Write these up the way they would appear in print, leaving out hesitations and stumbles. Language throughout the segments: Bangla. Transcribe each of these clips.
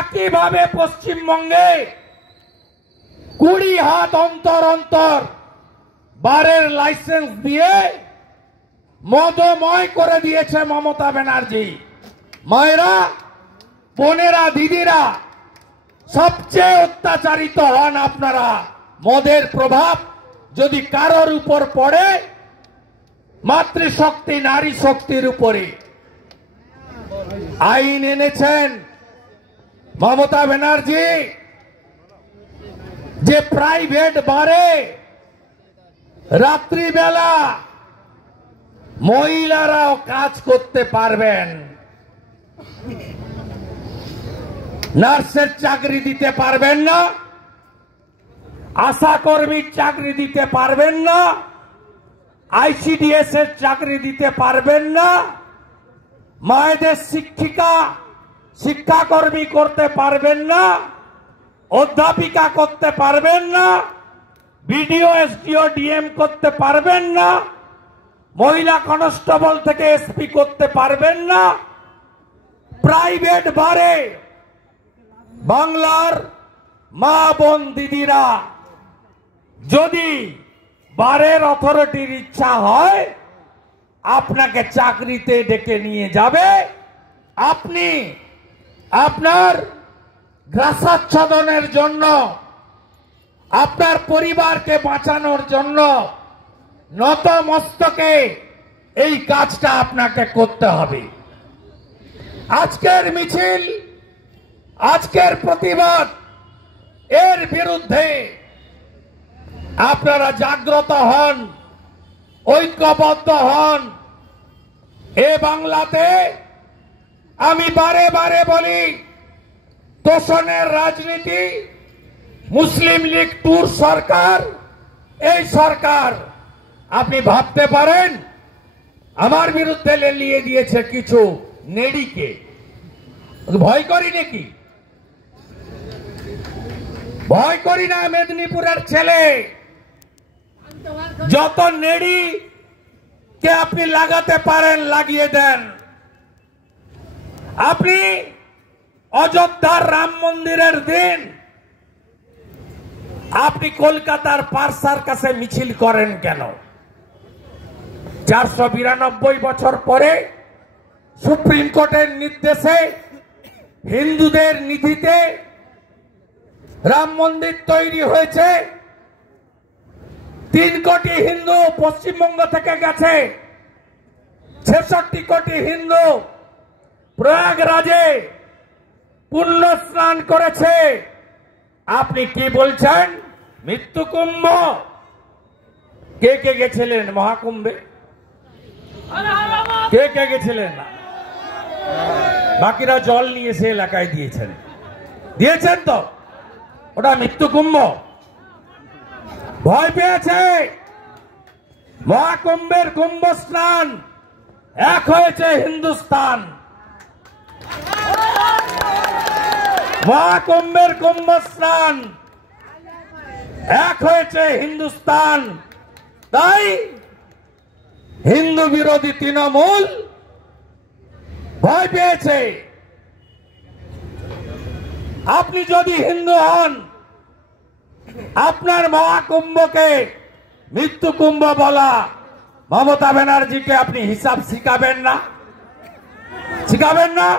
একইভাবে পশ্চিমবঙ্গে 20 হাত অন্তর অন্তর বারের লাইসেন্স দিয়ে মদময় করে দিয়েছে মমতা ব্যানার্জি। মায়েরা, বোনেরা, দিদিরা, সবচেয়ে অত্যাচারিত হন আপনারা। মদের প্রভাব যদি কারোর উপর পড়ে, মাতৃশক্তি নারী শক্তির উপরে। আইন এনেছেন মমতা ব্যানার্জি যে প্রাইভেট বারে রাত্রিবেলা মহিলারাও কাজ করতে পারবেন। নার্সের চাকরি দিতে পারবেন না, আশা কর্মীর চাকরি দিতে পারবেন না, আইসিডিএস এর চাকরি দিতে পারবেন না, মায়েদের শিক্ষাকর্মী করতে পারবেন না, অধ্যাপিকা করতে পারবেন না, বিডিও এসডিও ডিএম করতে পারবেন না, মহিলা কনস্টেবল থেকে এসপি করতে পারবেন না। প্রাইভেট বারে বাংলার মা বোন দিদিরা, যদি বারের অথরিটির ইচ্ছা হয় আপনাকে চাকরিতে ডেকে নিয়ে যাবে, আপনি আপনার গ্রাসাচ্ছাদনের জন্য, আপনার পরিবারকে বাঁচানোর জন্য নত মস্তকে এই কাজটা আপনাকে করতে হবে। আজকের মিছিল, আজকের প্রতিবাদ, এর বিরুদ্ধে আপনারা জাগ্রত হন, ঐক্যবদ্ধ হন। এ বাংলাতে আমি বারে বারে বলি, তোষণের রাজনীতি, মুসলিম লীগ টুর সরকার, এই সরকার আপনি ভাবতে পারেন আমার বিরুদ্ধে লেলিয়ে দিয়েছে কিছু নেড়িকে। ভয় করি নাকি? ভয় করি না। মেদিনীপুরের ছেলে, যত নেড়ি কে আপনি লাগাতে পারেন লাগিয়ে দেন। আপনি অযোধ্যার রাম মন্দিরের দিন আপনি কলকাতার পারসার কাছে মিছিল করেন কেন? 492 বছর পরে সুপ্রিম কোর্টের নির্দেশে হিন্দুদের নিধিতে রাম মন্দির তৈরি হয়েছে। 3 কোটি হিন্দু পশ্চিমবঙ্গ থেকে গেছে, 66 কোটি হিন্দু প্রয়াগরাজে পুণ্য স্নান করেছে। আপনি কি বলছেন মৃত্যু কুম্ভ? কে কে গেছিলেন মহাকুম্ভে? কে কে গেছিলেন? বাকিরা জল নিয়ে সে এলাকায় দিয়েছেন তো? ওটা মৃত্যু কুম্ভ? ভয় পেয়েছে। মহাকুম্ভের কুম্ভ স্নান এক হয়েছে হিন্দুস্তান। মহাকুম্ভের কুম্ভ স্নান এক হয়েছে হিন্দুস্তান। তাই হিন্দু বিরোধী তৃণমূল ভয় পেয়েছে। আপনি যদি হিন্দু হন, আপনার মহাকুম্ভকে মৃত্যু কুম্ভ বলা মমতা ব্যানার্জিকে আপনি হিসাব শিখাবেন না? শিখাবেন না?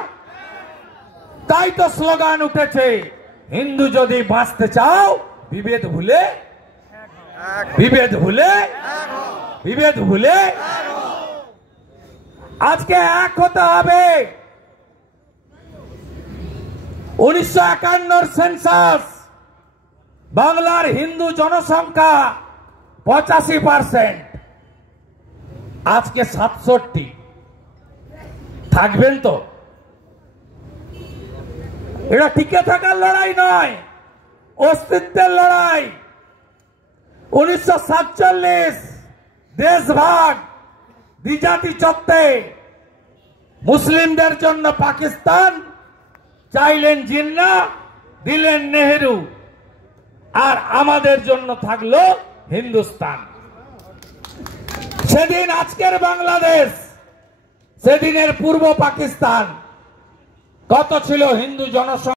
তাই তো স্লোগান উঠেছে, হিন্দু যদি বাঁচতে চাও বিভেদ ভুলে, বিভেদ ভুলে, বিভেদ ভুলে। আজকে এক হতে হবে। 1951 সেন্সাস বাংলার হিন্দু জনসংখ্যা 85%, আজকে 67। থাকবেন তো? এটা টিকে থাকার লড়াই নয়, অস্তিত্বের লড়াই। 1947 দেশভাগ, দ্বিজাতি চত্বরে মুসলিমদের জন্য পাকিস্তান চাইলেন জিন্নাহ, দিলেন নেহেরু, আর আমাদের জন্য থাকলো হিন্দুস্তান। সেদিন আজকের বাংলাদেশ, সেদিনের পূর্ব পাকিস্তান কত ছিল হিন্দু জনসংখ্যা?